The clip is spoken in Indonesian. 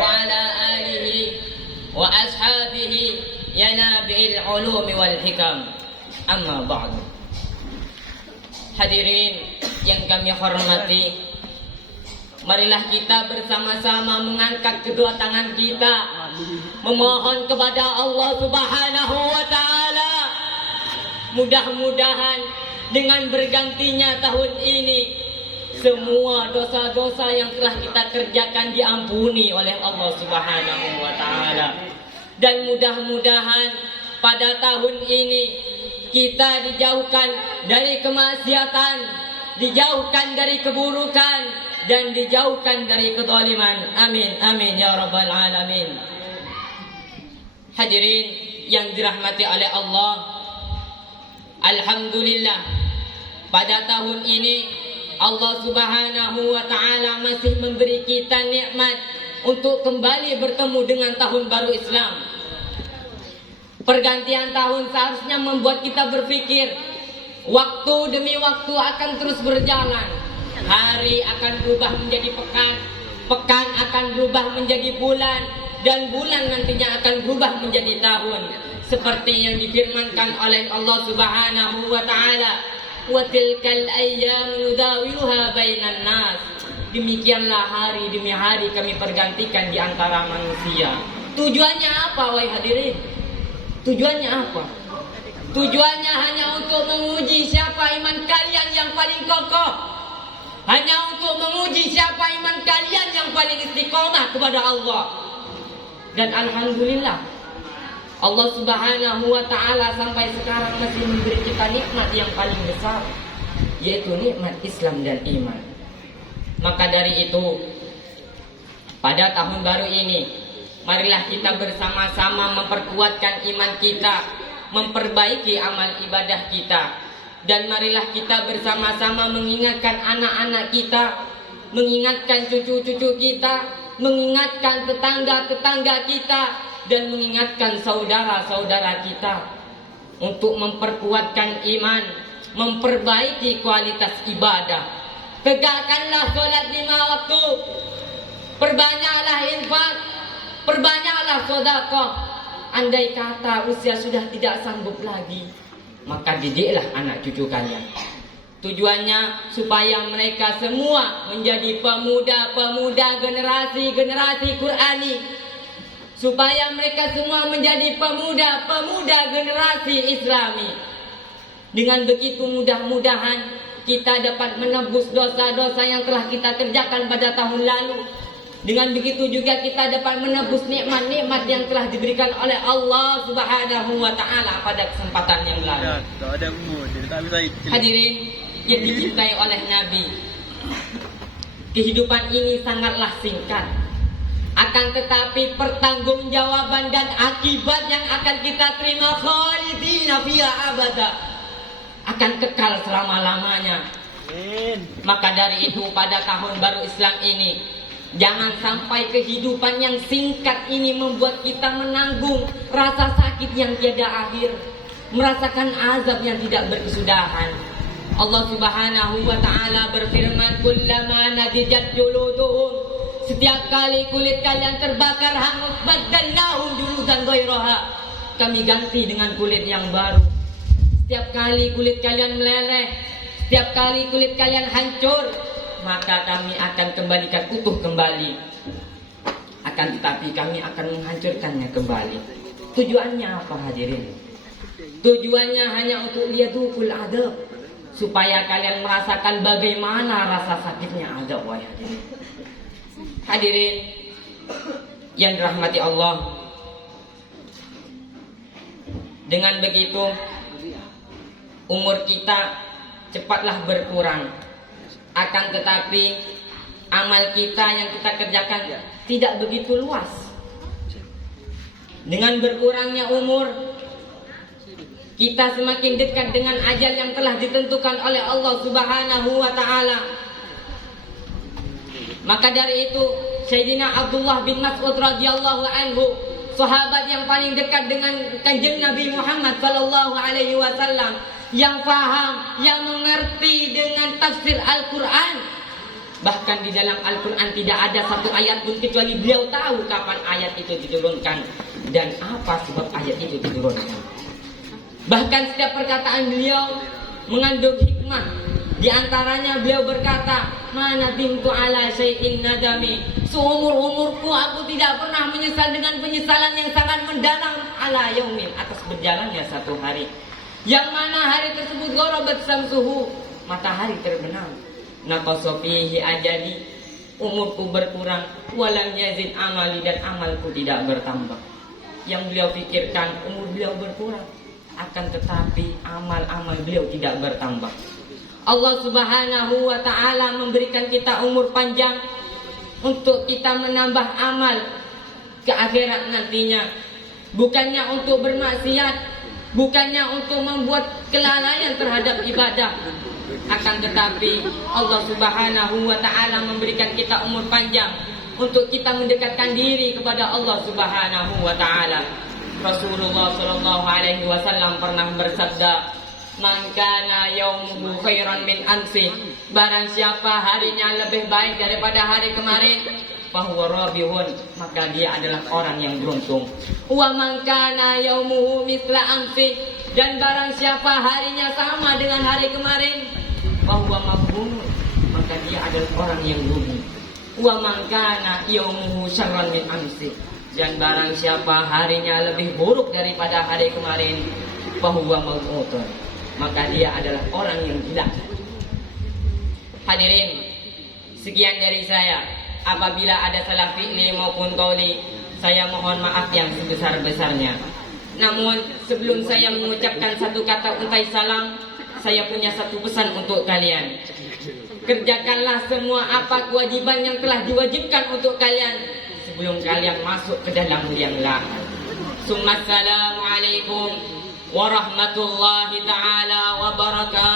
wa ala alihi wa ashabihi yanabi'il ulumi wal hikam. Amma ba'du. Hadirin yang kami hormati, marilah kita bersama-sama mengangkat kedua tangan kita, memohon kepada Allah Subhanahu wa ta'ala. Mudah-mudahan dengan bergantinya tahun ini, semua dosa-dosa yang telah kita kerjakan diampuni oleh Allah Subhanahu wa ta'ala. Dan mudah-mudahan pada tahun ini kita dijauhkan dari kemaksiatan, dijauhkan dari keburukan, dan dijauhkan dari kezaliman. Amin, amin ya rabbal alamin. Hadirin yang dirahmati oleh Allah, alhamdulillah pada tahun ini Allah Subhanahu wa ta'ala masih memberi kita nikmat untuk kembali bertemu dengan tahun baru Islam. Pergantian tahun seharusnya membuat kita berpikir, waktu demi waktu akan terus berjalan. Hari akan berubah menjadi pekan, pekan akan berubah menjadi bulan, dan bulan nantinya akan berubah menjadi tahun. Seperti yang difirmankan oleh Allah Subhanahu wa ta'ala, "Wa tilkal ayyam nudawiluha bainan nas." Demikianlah hari demi hari kami pergantikan di antara manusia. Tujuannya apa, wahai hadirin? Tujuannya apa? Tujuannya hanya untuk menguji siapa iman kalian yang paling kokoh. Hanya untuk menguji siapa iman kalian yang paling istiqomah kepada Allah. Dan alhamdulillah, Allah Subhanahu wa ta'ala sampai sekarang masih memberi kita nikmat yang paling besar, yaitu nikmat Islam dan iman. Maka dari itu, pada tahun baru ini, marilah kita bersama-sama memperkuatkan iman kita, memperbaiki amal ibadah kita, dan marilah kita bersama-sama mengingatkan anak-anak kita, mengingatkan cucu-cucu kita, mengingatkan tetangga-tetangga kita, dan mengingatkan saudara-saudara kita untuk memperkuatkan iman, memperbaiki kualitas ibadah. Tegakkanlah sholat 5 waktu, perbanyaklah infak, perbanyaklah sedekah. Andai kata usia sudah tidak sanggup lagi, maka didiklah anak cucu kalian. Tujuannya supaya mereka semua menjadi pemuda-pemuda generasi Qurani, supaya mereka semua menjadi pemuda-pemuda generasi Islami. Dengan begitu mudah-mudahan kita dapat menebus dosa-dosa yang telah kita kerjakan pada tahun lalu. Dengan begitu juga kita dapat menebus nikmat-nikmat yang telah diberikan oleh Allah Subhanahu wa ta'ala pada kesempatan yang lalu. Hadirin yang dicintai oleh Nabi, kehidupan ini sangatlah singkat. Akan tetapi pertanggungjawaban dan akibat yang akan kita terima khalidina fiha abada, akan kekal selama-lamanya. Maka dari itu pada tahun baru Islam ini, jangan sampai kehidupan yang singkat ini membuat kita menanggung rasa sakit yang tiada akhir, merasakan azab yang tidak berkesudahan. Allah Subhanahu wa ta'ala berfirman, "Kullama nadijat juluduhum," setiap kali kulit kalian terbakar hangus, "baddalnahum juludan ghairaha," kami ganti dengan kulit yang baru. Setiap kali kulit kalian meleleh, setiap kali kulit kalian hancur, maka kami akan kembalikan utuh kembali. Akan tetapi kami akan menghancurkannya kembali. Tujuannya apa, hadirin? Tujuannya hanya untuk liyadukul adab, supaya kalian merasakan bagaimana rasa sakitnya adab, wahai hadirin. Hadirin yang dirahmati Allah, dengan begitu umur kita cepatlah berkurang. Akan tetapi amal kita yang kita kerjakan tidak begitu luas. Dengan berkurangnya umur, kita semakin dekat dengan ajal yang telah ditentukan oleh Allah Subhanahu wa ta'ala. Maka dari itu Sayyidina Abdullah bin Mas'ud radhiyallahu anhu, sahabat yang paling dekat dengan Kanjeng Nabi Muhammad sallallahu alaihi wasallam, yang paham, yang mengerti dengan tafsir Al-Quran, Bahkan di dalam Al-Quran tidak ada satu ayat pun kecuali beliau tahu kapan ayat itu diturunkan dan apa sebab ayat itu diturunkan. Bahkan setiap perkataan beliau mengandung hikmah. Di antaranya beliau berkata, "Mana bintu ala syai'in nadami." Seumur-umurku aku tidak pernah menyesal dengan penyesalan yang sangat mendalam ala yaumin, atas berjalannya satu hari. Yang mana hari tersebut gharabat samsuhu, matahari terbenam. Naqasa fihi ajali, umurku berkurang, walam yazid amali, dan amalku tidak bertambah. Yang beliau pikirkan umur beliau berkurang, akan tetapi amal-amal beliau tidak bertambah. Allah Subhanahu wa ta'ala memberikan kita umur panjang untuk kita menambah amal ke akhirat nantinya. Bukannya untuk bermaksiat, bukannya untuk membuat kelalaian terhadap ibadah. Akan tetapi Allah Subhanahu wa ta'ala memberikan kita umur panjang untuk kita mendekatkan diri kepada Allah Subhanahu wa ta'ala. Rasulullah sallallahu alaihi wasallam pernah bersabda, "Man kana yaumuhu khairan min amsi." Barang siapa harinya lebih baik daripada hari kemarin, fahuwa rabihun, maka dia adalah orang yang beruntung. Wa man kana yaumuhu mithla amsi, dan barang siapa harinya sama dengan hari kemarin, fahuwa mabhun, maka dia adalah orang yang rugi. Wa man kana yaumuhu syarran min amsi, dan barang siapa harinya lebih buruk daripada hari kemarin, fahuwa maw'utun, maka dia adalah orang yang gila. Hadirin, sekian dari saya. Apabila ada salah fi'li maupun qauli, saya mohon maaf yang sebesar-besarnya. Namun sebelum saya mengucapkan satu kata untai salam, saya punya satu pesan untuk kalian. Kerjakanlah semua apa kewajiban yang telah diwajibkan untuk kalian sebelum kalian masuk ke dalam liang lahat. Assalamualaikum warahmatullahi ta'ala wabarakatuh.